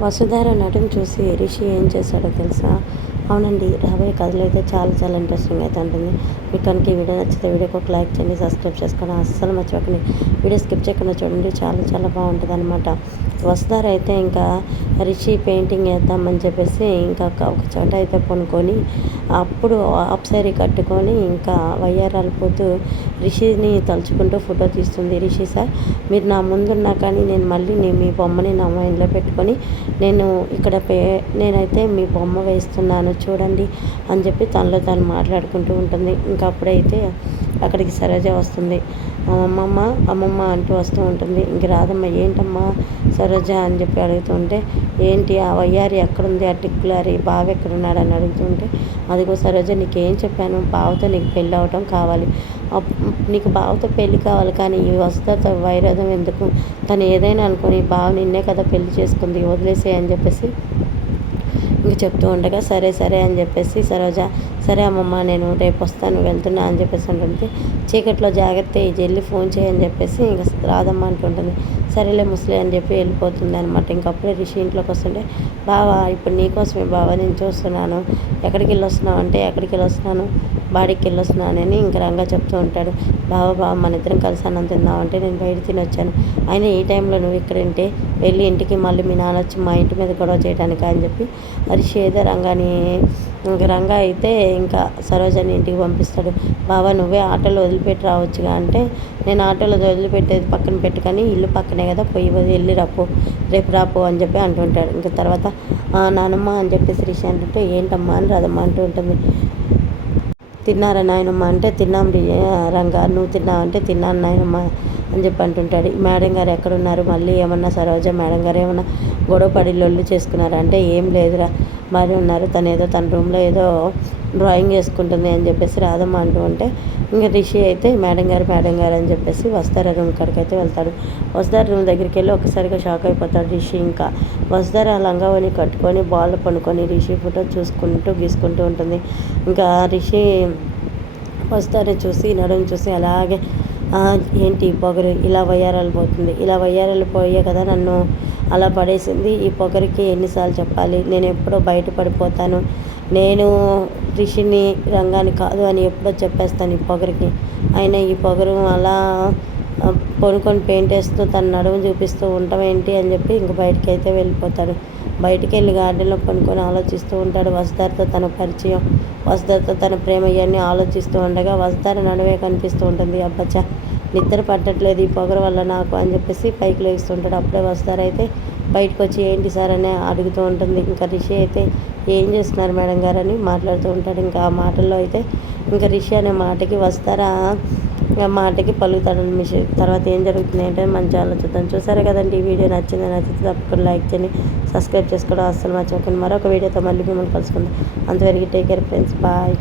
వసుధార నటుని చూసి రిషి ఏం చేశాడో తెలుసా? అవునండి రాబోయే కథలు అయితే చాలా చాలా ఇంట్రెస్టింగ్ అయితే ఉంటుంది. మీకు కనుక ఈ వీడియో నచ్చితే వీడియోకి ఒక లైక్ చేయండి సబ్స్క్రైబ్ చేసుకోండి అస్సలు మర్చిపోకండి. వీడియో స్కిప్ చేయకుండా చూడండి చాలా చాలా బాగుంటుంది అనమాట వస్తారు అయితే ఇంకా రిషి పెయింటింగ్ వేద్దామని చెప్పేసి ఇంకా ఒక చోట అయితే కొనుక్కొని అప్పుడు ఆఫ్ సారీ కట్టుకొని ఇంకా వయ్యారాలు పోతూ రిషిని తలుచుకుంటూ ఫోటో తీస్తుంది. రిషి సార్ మీరు నా ముందున్నా కానీ నేను మళ్ళీ నేను మీ బొమ్మని నా మైండ్లో పెట్టుకొని నేను ఇక్కడ పే నేనైతే మీ బొమ్మ వేస్తున్నాను చూడండి అని చెప్పి తనలో తను మాట్లాడుకుంటూ ఉంటుంది. ఇంకా అప్పుడైతే అక్కడికి సరోజ వస్తుంది. అమ్మమ్మ అమ్మమ్మ అంటూ వస్తూ ఉంటుంది. ఇంక రాదమ్మ ఏంటమ్మా సరోజ? అని చెప్పి అడుగుతుంటే ఏంటి ఆ వయ్యారి ఎక్కడుంది? ఆ టిక్కులారి బావ ఎక్కడున్నాడు అని అడుగుతుంటే అదిగో సరోజ నీకేం చెప్పాను? బావతో నీకు పెళ్ళి అవటం కావాలి. నీకు బావతో పెళ్ళి కావాలి కానీ ఈ వస్తా వైరోధం ఎందుకు? తను ఏదైనా అనుకుని బావ నిన్నే కదా పెళ్ళి చేసుకుంది వదిలేసే అని చెప్పేసి చెప్తూ ఉండగా సరే సరే అని చెప్పేసి సరోజ సరే అమ్మమ్మ నేను రేపు వస్తాను వెళ్తున్నా అని చెప్పేసి ఉంటుంది చీకట్లో జాగ్రత్త జల్లి ఫోన్ చేయని చెప్పేసి ఇంకా రాదమ్మ అంటుంటుంది. సరేలే ముసలి అని చెప్పి వెళ్ళిపోతుంది అనమాట ఇంకప్పుడే రిషి ఇంట్లోకి వస్తుంటే బావా ఇప్పుడు నీకోసమే బావా నేను చూస్తున్నాను. ఎక్కడికి వెళ్ళి వస్తున్నావు అంటే ఎక్కడికి వెళ్ళి వస్తున్నాను బాడీకి వెళ్ళొస్తున్నానని ఇంక రంగా చెప్తూ ఉంటాడు. బావ బావ మన ఇద్దరం కలిసి అన్నం తిన్నావు అంటే నేను బయట తిని వచ్చాను అయినా ఈ టైంలో నువ్వు ఇక్కడ ఉంటే వెళ్ళి ఇంటికి మళ్ళీ మీ నాన్న వచ్చి మా ఇంటి మీద గొడవ చేయడానికి అని చెప్పి హరిషి ఏదో రంగాని ఇంక రంగా అయితే ఇంకా సరోజని ఇంటికి పంపిస్తాడు. బాబా నువ్వే ఆటోలో వదిలిపెట్టి రావచ్చుగా అంటే నేను ఆటోలో వదిలిపెట్టేది పక్కన పెట్టుకొని ఇల్లు పక్కనే కదా పోయి వెళ్ళి రాపు రేపు రాపు అని చెప్పి అంటుంటాడు. ఇంకా తర్వాత నానమ్మ అని చెప్పేసి రిషి అంటుంటే ఏంటమ్మా అని రాదమ్మ అంటూ ఉంటుంది. తిన్నారా నాయనమ్మ? అంటే తిన్నాం రంగా నువ్వు తిన్నావు? అంటే తిన్నాను నాయనమ్మ. అని చెప్పి అంటుంటాడు. మేడం గారు ఎక్కడున్నారు? మళ్ళీ ఏమన్నా సరోజ మేడం గారు ఏమన్నా గొడవ పడి లొల్లు చేసుకున్నారా? అంటే ఏం లేదురా. మరి ఉన్నారు. తను ఏదో తన రూమ్లో ఏదో డ్రాయింగ్ వేసుకుంటుంది అని చెప్పేసి రాధమ్మ అంటూ ఉంటే ఇంకా రిషి అయితే మేడం గారు మేడం గారు అని చెప్పేసి వస్తారా రూమ్ కాడికి అయితే వెళ్తాడు. వస్తారా రూమ్ దగ్గరికి వెళ్ళి ఒకసారిగా షాక్ అయిపోతాడు రిషి ఇంకా. వస్తార? లంగావని కట్టుకొని బాల్ పనుకొని రిషి ఫోటో చూసుకుంటూ గీసుకుంటూ ఉంటుంది. ఇంకా రిషి వస్తారని చూసి నడుము చూసి అలాగే ఏంటి పొగరు? ఇలా వయ్యారాలు పోతుంది. ఇలా వయ్యారాలు పోయే కదా నన్ను అలా పడేసింది. ఈ పొగరికి ఎన్నిసార్లు చెప్పాలి? నేను ఎప్పుడో బయటపడిపోతాను నేను రిషిని రంగాన్ని కాదు అని ఎప్పుడో చెప్పేస్తాను ఈ పొగరికి. అయినా ఈ పొగరు అలా కొనుక్కొని పెయింట్ వేస్తూ తన నడుము చూపిస్తూ ఉండటం ఏంటి అని చెప్పి ఇంక బయటికి అయితే వెళ్ళిపోతాడు. బయటికి వెళ్ళి గార్డెన్లో కొనుక్కొని ఆలోచిస్తూ ఉంటాడు వసుధారతో తన పరిచయం. వసుధారతో తన ప్రేమ ఇవన్నీ ఆలోచిస్తూ ఉండగా వసుధార నడువే కనిపిస్తూ ఉంటుంది. అబ్బచ్చా నిద్ర పట్టట్లేదు ఈ పొగర వల్ల నాకు అని చెప్పేసి పైకి లేస్తుంటాడు అప్పుడే వస్తారైతే బయటకు వచ్చి ఏంటి సార్ అని అడుగుతూ ఉంటుంది. ఇంకా రిషి అయితే ఏం చేస్తున్నారు మేడం గారు అని మాట్లాడుతూ ఉంటాడు. ఇంకా ఆ మాటల్లో అయితే ఇంకా రిషి అనే మాటకి వస్తారా ఇంకా మాటకి పలుకుతాడు మిషన్ తర్వాత ఏం జరుగుతుంది ఏంటంటే మంచి ఆలోచిద్దాం చూసారా కదండి ఈ వీడియో నచ్చింది నచ్చితే తప్పకుండా లైక్ చేయండి సబ్స్క్రైబ్ చేసుకోవడం అస్సలు మర్చిపోకండి. మరొక వీడియోతో మళ్ళీ మిమ్మల్ని కలుసుకుందాం. అంతవరకు టేక్ కేర్ ఫ్రెండ్స్. బాయ్.